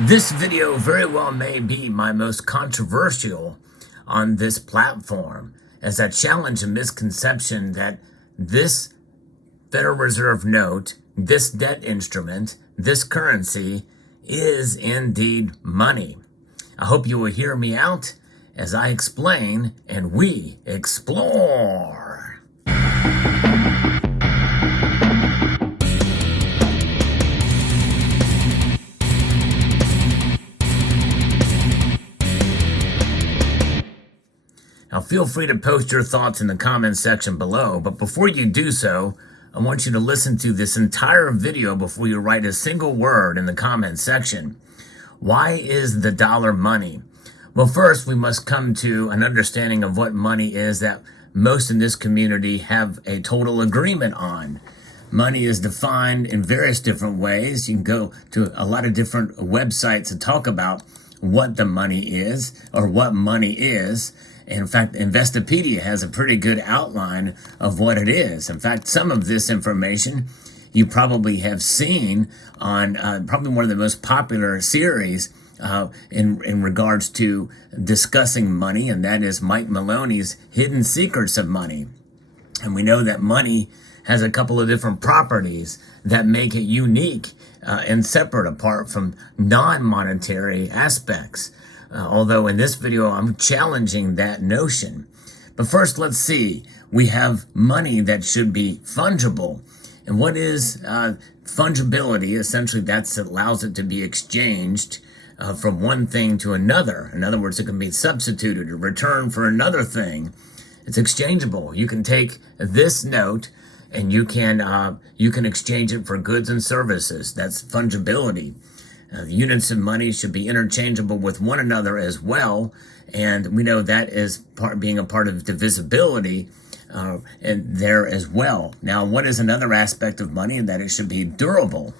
This video very well may be my most controversial on this platform, as I challenge a misconception that this Federal Reserve note, this debt instrument, this currency is indeed money. I hope you will hear me out as I explain and we explore. Now, feel free to post your thoughts in the comments section below, but before you do so, I want you to listen to this entire video before you write a single word in the comments section. Why is the dollar money? Well, first, we must come to an understanding of what money is that most in this community have a total agreement on. Money is defined in various different ways. You can go to a lot of different websites to talk about what the money is or what money is. In fact, Investopedia has a pretty good outline of what it is. In fact, some of this information you probably have seen on probably one of the most popular series in regards to discussing money, and that is Mike Maloney's Hidden Secrets of Money. And we know that money has a couple of different properties that make it unique and separate apart from non-monetary aspects. Although in this video, I'm challenging that notion. But first, let's see. We have money that should be fungible. And what is fungibility? Essentially, that allows it to be exchanged from one thing to another. In other words, it can be substituted or returned for another thing. It's exchangeable. You can take this note and you can exchange it for goods and services. That's fungibility. The units of money should be interchangeable with one another as well, and we know that is being a part of divisibility and there as well. Now, what is another aspect of money? And that it should be durable.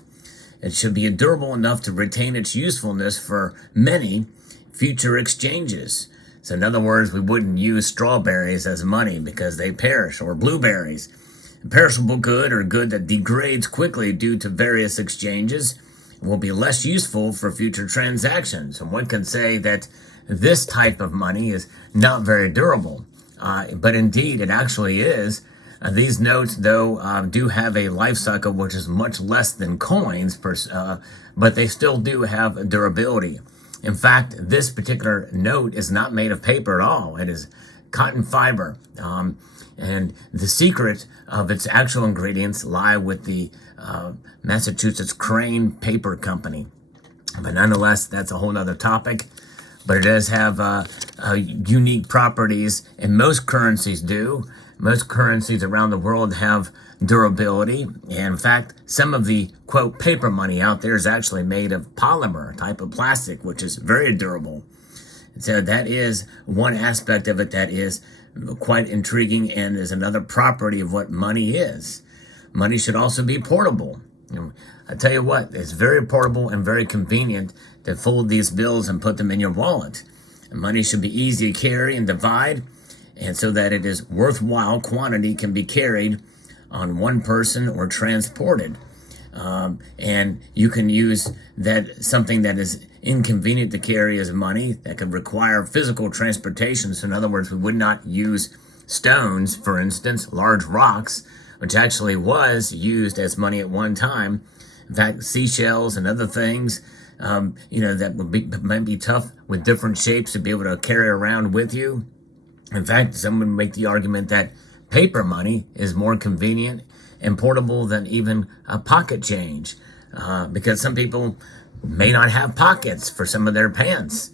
It should be durable enough to retain its usefulness for many future exchanges. So in other words, we wouldn't use strawberries as money because they perish, or blueberries. A perishable good or good that degrades quickly due to various exchanges will be less useful for future transactions. And one can say that this type of money is not very durable, but indeed it actually is. These notes, though, do have a life cycle which is much less than coins, but they still do have durability. In fact, this particular note is not made of paper at all. It is cotton fiber. And the secret of its actual ingredients lie with the Massachusetts Crane Paper Company. But nonetheless, that's a whole nother topic. But it does have unique properties, and most currencies do. Most currencies around the world have durability. And in fact, some of the, quote, paper money out there is actually made of polymer, a type of plastic, which is very durable. So that is one aspect of it that is quite intriguing, and is another property of what money is. Money should also be portable. I tell you what, it's very portable and very convenient to fold these bills and put them in your wallet. And money should be easy to carry and divide, and so that it is worthwhile quantity can be carried on one person or transported. And you can use that something that is inconvenient to carry as money that could require physical transportation. So in other words, we would not use stones, for instance, large rocks, which actually was used as money at one time. In fact, seashells and other things, that might be tough with different shapes to be able to carry around with you. In fact, someone would make the argument that paper money is more convenient and portable than even a pocket change, because some people may not have pockets for some of their pants.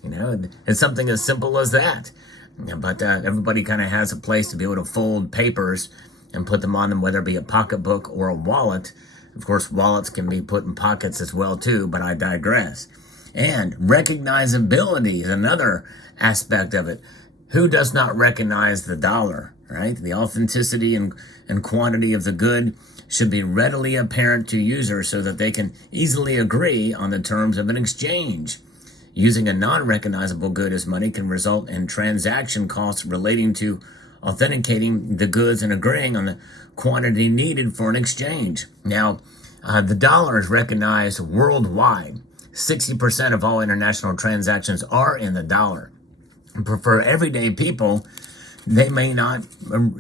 It's something as simple as that. But everybody kind of has a place to be able to fold papers and put them on them, whether it be a pocketbook or a wallet. Of course, wallets can be put in pockets as well too, but I digress. And recognizability is another aspect of it. Who does not recognize the dollar, right? The authenticity and quantity of the good should be readily apparent to users so that they can easily agree on the terms of an exchange. Using a non-recognizable good as money can result in transaction costs relating to authenticating the goods and agreeing on the quantity needed for an exchange. Now, the dollar is recognized worldwide. 60% of all international transactions are in the dollar. For everyday people, they may not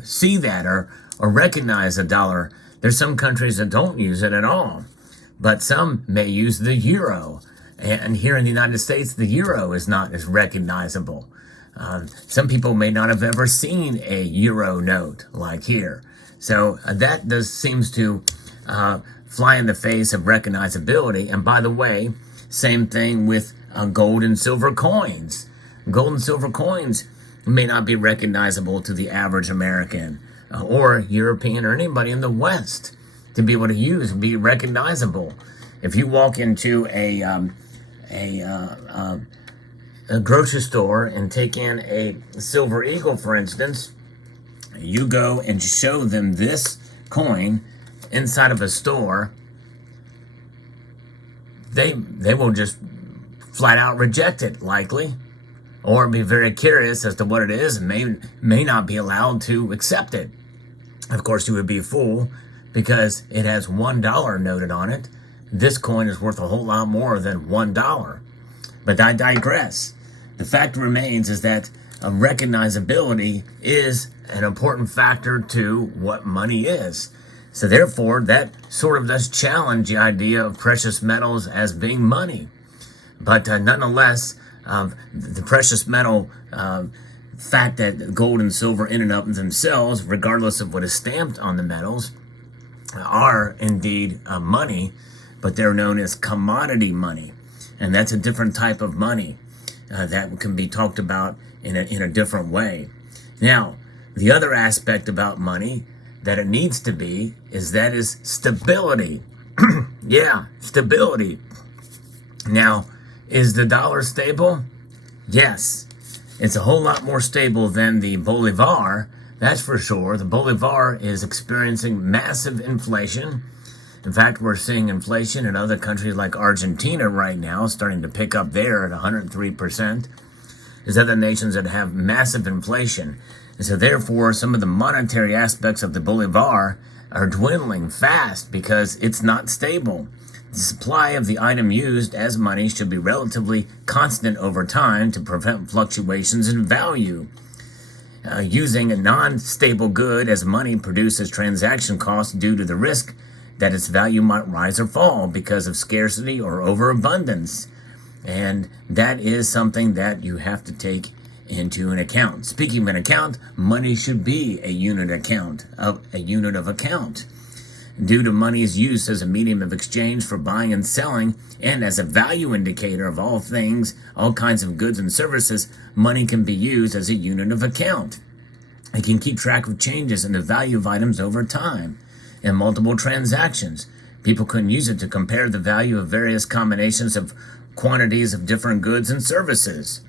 see that or recognize the dollar. There's some countries that don't use it at all, but some may use the euro. And here in the United States, the euro is not as recognizable. Some people may not have ever seen a euro note like here. So that seems to fly in the face of recognizability. And by the way, same thing with gold and silver coins. Gold and silver coins may not be recognizable to the average American or European or anybody in the West to be able to use, be recognizable. If you walk into a grocery store and take in a Silver Eagle, for instance, you go and show them this coin inside of a store, they will just flat out reject it, likely, or be very curious as to what it is and may not be allowed to accept it. Of course, you would be a fool because it has $1 noted on it. This coin is worth a whole lot more than $1. But I digress. The fact remains is that recognizability is an important factor to what money is. So therefore, that sort of does challenge the idea of precious metals as being money. But nonetheless, the precious metal fact that gold and silver in and of themselves, regardless of what is stamped on the metals, are indeed money, but they're known as commodity money. And that's a different type of money that can be talked about in a different way. Now, the other aspect about money that it needs to be is stability. Yeah, stability. Now, is the dollar stable? Yes. It's a whole lot more stable than the Bolivar, that's for sure. The Bolivar is experiencing massive inflation. In fact, we're seeing inflation in other countries like Argentina right now, starting to pick up there at 103%. There's other nations that have massive inflation. And so therefore, some of the monetary aspects of the Bolivar are dwindling fast because it's not stable. The supply of the item used as money should be relatively constant over time to prevent fluctuations in value. Using a non-stable good as money produces transaction costs due to the risk that its value might rise or fall because of scarcity or overabundance. And that is something that you have to take into an account. Speaking of an account, money should be a unit of account. Due to money's use as a medium of exchange for buying and selling, and as a value indicator of all things, all kinds of goods and services, money can be used as a unit of account. It can keep track of changes in the value of items over time. In multiple transactions, people can use it to compare the value of various combinations of quantities of different goods and services.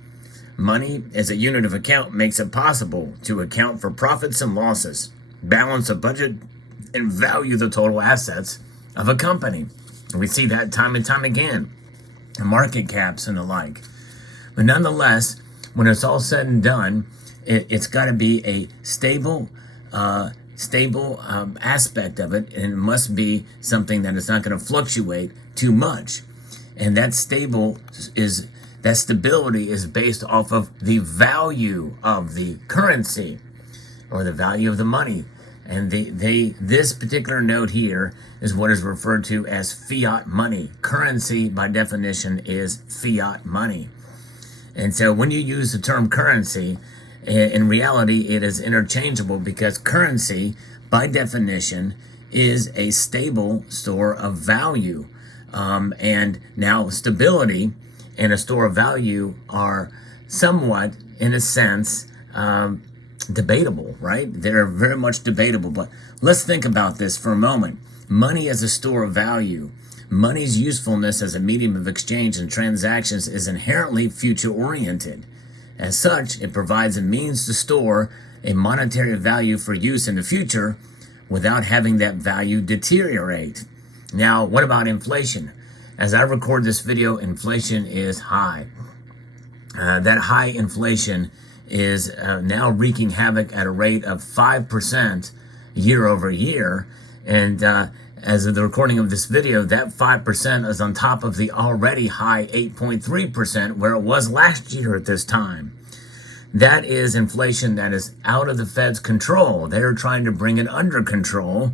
Money as a unit of account makes it possible to account for profits and losses, balance a budget, and value the total assets of a company. And we see that time and time again in market caps and the like. But nonetheless, when it's all said and done, it's got to be a stable aspect of it, and it must be something that is not going to fluctuate too much. And that stability is based off of the value of the currency or the value of the money. And this particular note here is what is referred to as fiat money. Currency, by definition, is fiat money. And so when you use the term currency, in reality, it is interchangeable because currency, by definition, is a stable store of value. And now stability and a store of value are somewhat, in a sense, debatable, right? They're very much debatable. But let's think about this for a moment. Money as a store of value. Money's usefulness as a medium of exchange and transactions is inherently future-oriented. As such, it provides a means to store a monetary value for use in the future without having that value deteriorate. Now, what about inflation? As I record this video, inflation is high. That high inflation is now wreaking havoc at a rate of 5% year over year. And as of the recording of this video, that 5% is on top of the already high 8.3% where it was last year at this time. That is inflation that is out of the Fed's control. They're trying to bring it under control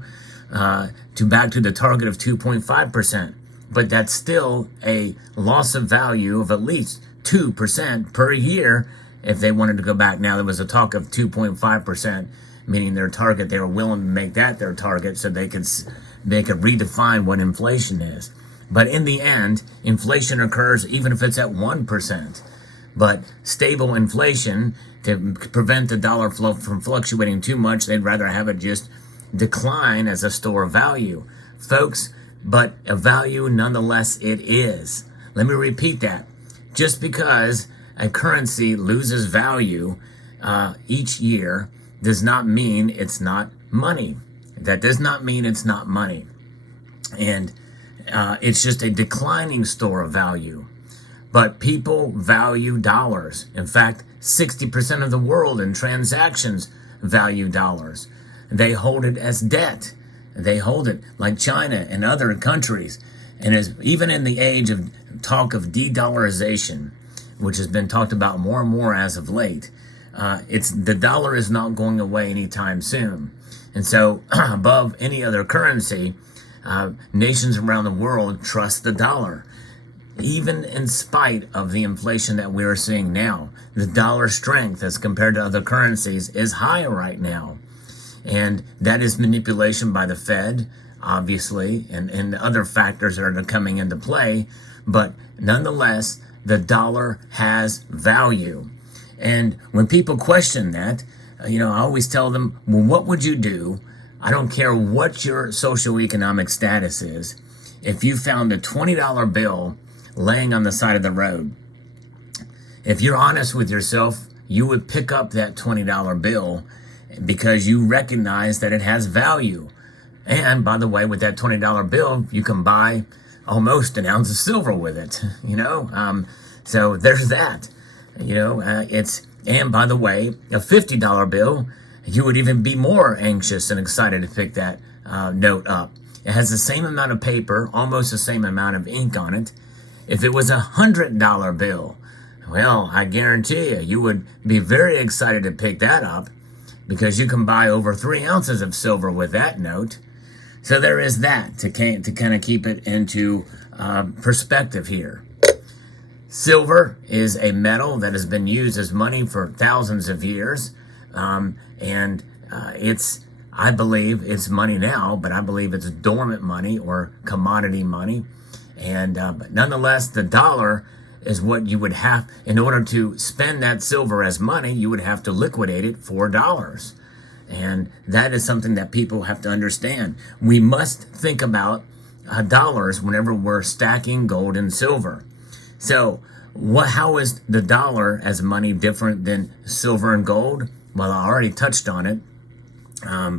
to back to the target of 2.5%. But that's still a loss of value of at least 2% per year if they wanted to go back. Now, there was a talk of 2.5%, meaning their target, they were willing to make that their target so they could redefine what inflation is. But in the end, inflation occurs even if it's at 1%. But stable inflation, to prevent the dollar flow from fluctuating too much, they'd rather have it just decline as a store of value. Folks, but a value nonetheless it is. Let me repeat that. Just because a currency loses value each year does not mean it's not money. That does not mean it's not money. And it's just a declining store of value. But people value dollars. In fact, 60% of the world in transactions value dollars. They hold it as debt. They hold it like China and other countries. And even in the age of talk of de-dollarization, which has been talked about more and more as of late, the dollar is not going away anytime soon. And so above any other currency, nations around the world trust the dollar. Even in spite of the inflation that we are seeing now, the dollar strength as compared to other currencies is high right now. And that is manipulation by the Fed, obviously, and other factors that are coming into play. But nonetheless, the dollar has value. And when people question that, I always tell them, well, what would you do? I don't care what your socioeconomic status is. If you found a $20 bill laying on the side of the road, if you're honest with yourself, you would pick up that $20 bill because you recognize that it has value. And by the way, with that $20 bill, you can buy almost an ounce of silver with it, so there's that, and by the way, a $50 bill, you would even be more anxious and excited to pick that note up. It has the same amount of paper, almost the same amount of ink on it. If it was a $100 bill, well, I guarantee you would be very excited to pick that up because you can buy over 3 ounces of silver with that note. So there is that to kind of keep it into perspective here. Silver is a metal that has been used as money for thousands of years. I believe it's money now, but I believe it's dormant money or commodity money. But nonetheless, the dollar is what you would have, in order to spend that silver as money, you would have to liquidate it for dollars. And that is something that people have to understand. We must think about dollars whenever we're stacking gold and silver. So how is the dollar as money different than silver and gold? Well, I already touched on it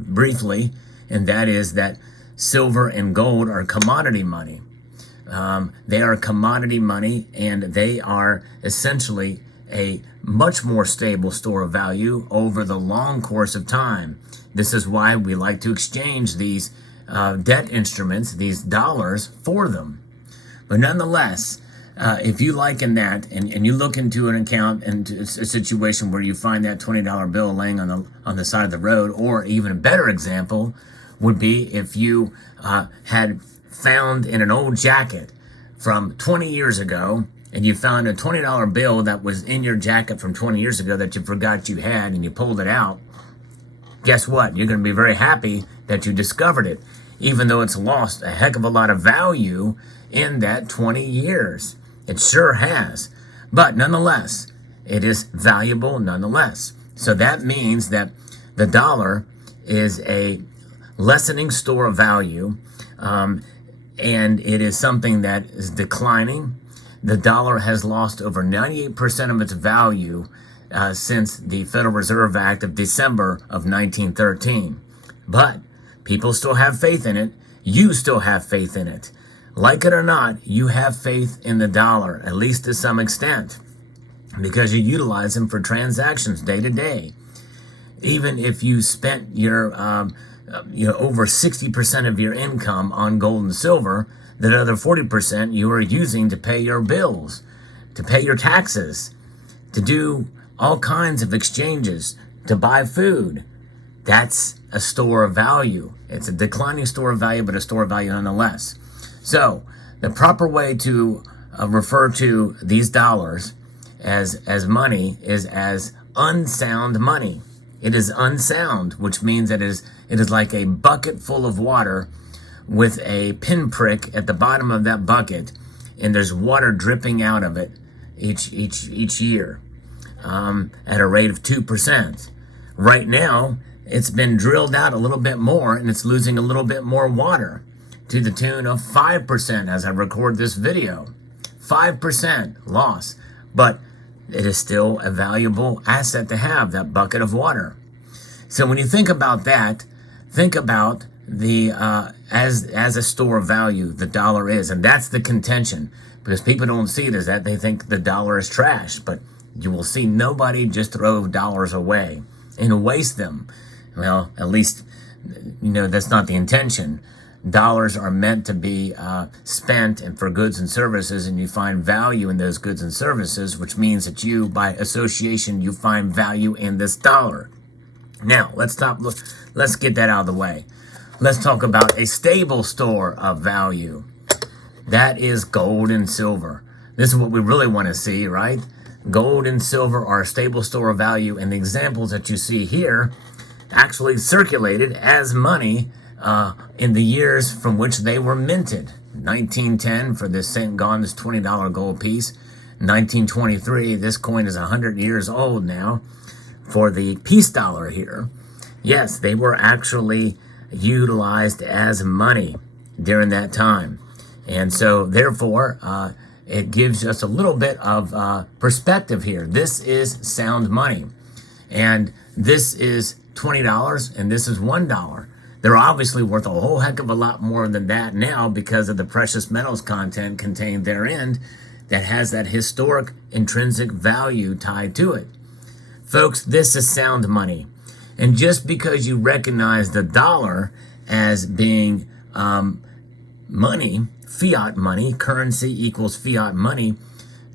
briefly, and that is that silver and gold are commodity money. They are commodity money, and they are essentially a much more stable store of value over the long course of time. This is why we like to exchange these debt instruments, these dollars, for them. But nonetheless, if you liken that and you look into an account and a situation where you find that $20 bill laying on the side of the road, or even a better example would be if you had found in an old jacket from 20 years ago, and you found a $20 bill that was in your jacket from 20 years ago that you forgot you had, and you pulled it out. Guess what? You're going to be very happy that you discovered it, even though it's lost a heck of a lot of value in that 20 years. It sure has. But nonetheless, it is valuable nonetheless. So that means that the dollar is a lessening store of value, and it is something that is declining. The dollar has lost over 98% of its value since the Federal Reserve Act of December of 1913. But people still have faith in it. You still have faith in it. Like it or not, you have faith in the dollar, at least to some extent, because you utilize them for transactions day to day. Even if you spent your over 60% of your income on gold and silver. That other 40% you are using to pay your bills, to pay your taxes, to do all kinds of exchanges, to buy food. That's a store of value. It's a declining store of value, but a store of value nonetheless. So the proper way to refer to these dollars as money is as unsound money. It is unsound, which means that it is like a bucket full of water with a pinprick at the bottom of that bucket, and there's water dripping out of it each year at a rate of 2%. Right now, it's been drilled out a little bit more, and it's losing a little bit more water to the tune of 5% as I record this video. 5% loss, but it is still a valuable asset to have, that bucket of water. So when you think about that, think about the as a store of value the dollar is, and that's the contention, because people don't see it as that. They think the dollar is trash, but you will see nobody just throw dollars away and waste them. Well, at least, that's not the intention. Dollars are meant to be spent and for goods and services, and you find value in those goods and services, which means that you, by association, you find value in this dollar. Now, let's get that out of the way. Let's talk about a stable store of value. That is gold and silver. This is what we really want to see, right? Gold and silver are a stable store of value, and the examples that you see here actually circulated as money in the years from which they were minted. 1910 for this St. Gaudens $20 gold piece. 1923, this coin is 100 years old now, for the peace dollar here. Yes, they were actually utilized as money during that time. And so, therefore, it gives us a little bit of perspective here. This is sound money. And this is $20 and this is $1. They're obviously worth a whole heck of a lot more than that now because of the precious metals content contained therein that has that historic intrinsic value tied to it. Folks, this is sound money. And just because you recognize the dollar as being money, fiat money, currency equals fiat money,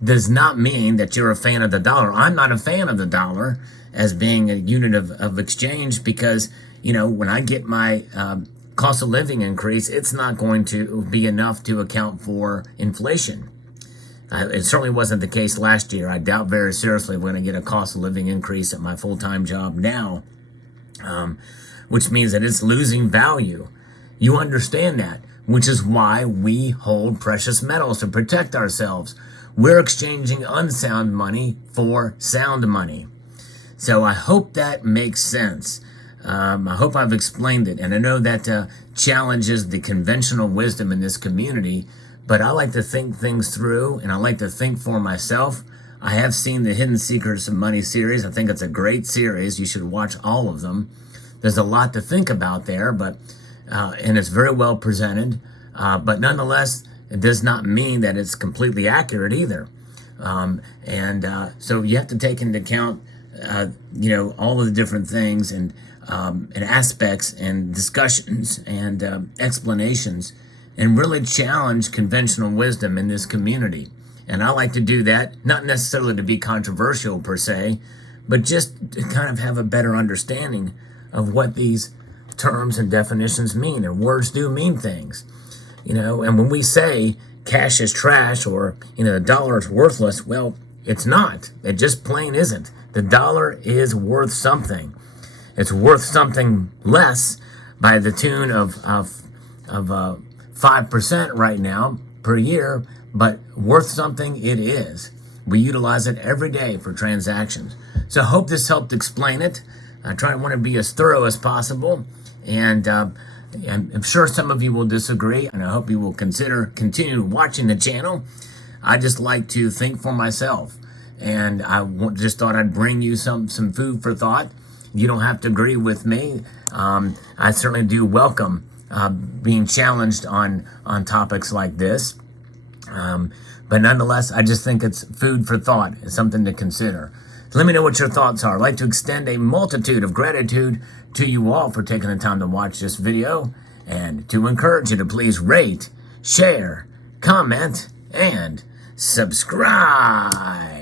does not mean that you're a fan of the dollar. I'm not a fan of the dollar as being a unit of exchange because, when I get my cost of living increase, it's not going to be enough to account for inflation. It certainly wasn't the case last year. I doubt very seriously we're going to get a cost of living increase at my full-time job now, which means that it's losing value. You understand that, which is why we hold precious metals to protect ourselves. We're exchanging unsound money for sound money. So I hope that makes sense. I hope I've explained it. And I know that challenges the conventional wisdom in this community, but I like to think things through, and I like to think for myself. I have seen the Hidden Secrets of Money series. I think it's a great series. You should watch all of them. There's a lot to think about there, but and it's very well presented. But nonetheless, it does not mean that it's completely accurate either. So you have to take into account, all of the different things and aspects and discussions and explanations, and really challenge conventional wisdom in this community. And I like to do that, not necessarily to be controversial per se, but just to kind of have a better understanding of what these terms and definitions mean. And words do mean things, and when we say cash is trash or, the dollar is worthless, well, it's not. It just plain isn't. The dollar is worth something. It's worth something less by the tune of 5% right now per year, but worth something it is. We utilize it every day for transactions. So I hope this helped explain it. I want to be as thorough as possible, and I'm sure some of you will disagree, and I hope you will continue watching the channel. I just like to think for myself, and I just thought I'd bring you some food for thought. You don't have to agree with me. I certainly do welcome being challenged on topics like this. But nonetheless, I just think it's food for thought. It's something to consider. Let me know what your thoughts are. I'd like to extend a multitude of gratitude to you all for taking the time to watch this video, and to encourage you to please rate, share, comment, and subscribe.